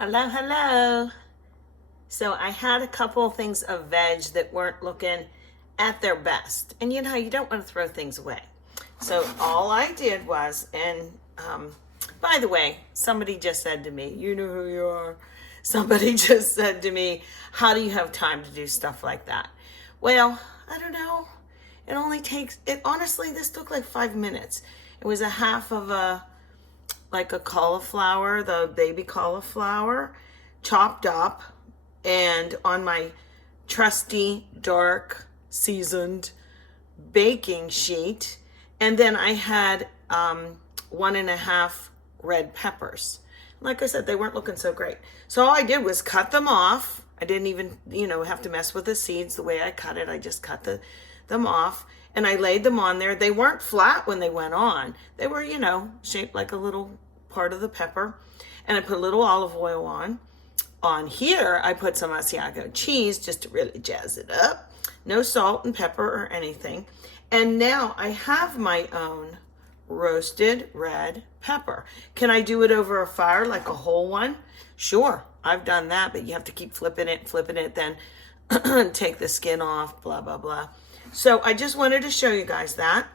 Hello, hello. So I had a couple of things of veg that weren't looking at their best. And you know, you don't want to throw things away. So all I did was, and by the way, somebody just said to me, you know who you are. Somebody just said to me, how do you have time to do stuff like that? Well, I don't know. It only takes, honestly, this took like 5 minutes. It was a half of like a cauliflower, the baby cauliflower, chopped up, and on my trusty, dark, seasoned baking sheet. And then I had 1.5 red peppers. Like I said, they weren't looking so great. So all I did was cut them off. I didn't even, have to mess with the seeds the way I cut it. I just cut them off. And I laid them on there. They weren't flat when they went on. They were, shaped like a little part of the pepper. And I put a little olive oil on. On here, I put some asiago cheese just to really jazz it up. No salt and pepper or anything. And now I have my own roasted red pepper. Can I do it over a fire like a whole one? Sure, I've done that, but you have to keep flipping it, then take the skin off, blah, blah, blah. So I just wanted to show you guys that.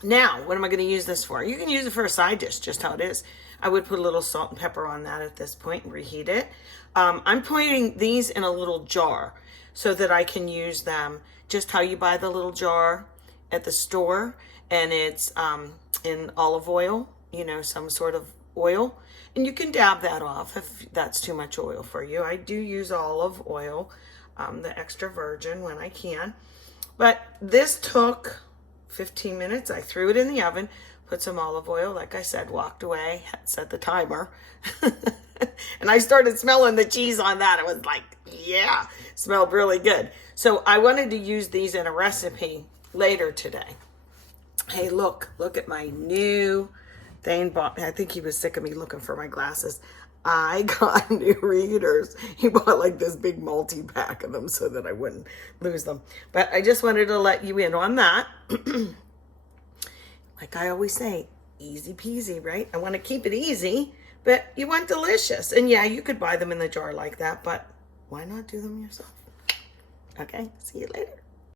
Now, what am I going to use this for? You can use it for a side dish, just how it is. I would put a little salt and pepper on that at this point and reheat it. I'm putting these in a little jar so that I can use them just how you buy the little jar at the store, and it's in olive oil, some sort of oil. And you can dab that off if that's too much oil for you. I do use olive oil, the extra virgin when I can. But this took 15 minutes. I threw it in the oven, put some olive oil, like I said, walked away, set the timer. And I started smelling the cheese on that. It was like, yeah, smelled really good. So I wanted to use these in a recipe later today. Hey, look at my new thing. I think he was sick of me looking for my glasses. I got new readers. He bought like this big multi-pack of them so that I wouldn't lose them. But I just wanted to let you in on that. Like I always say, easy peasy, right? I want to keep it easy, but you want delicious. And yeah, you could buy them in the jar like that, but why not do them yourself? Okay, see you later.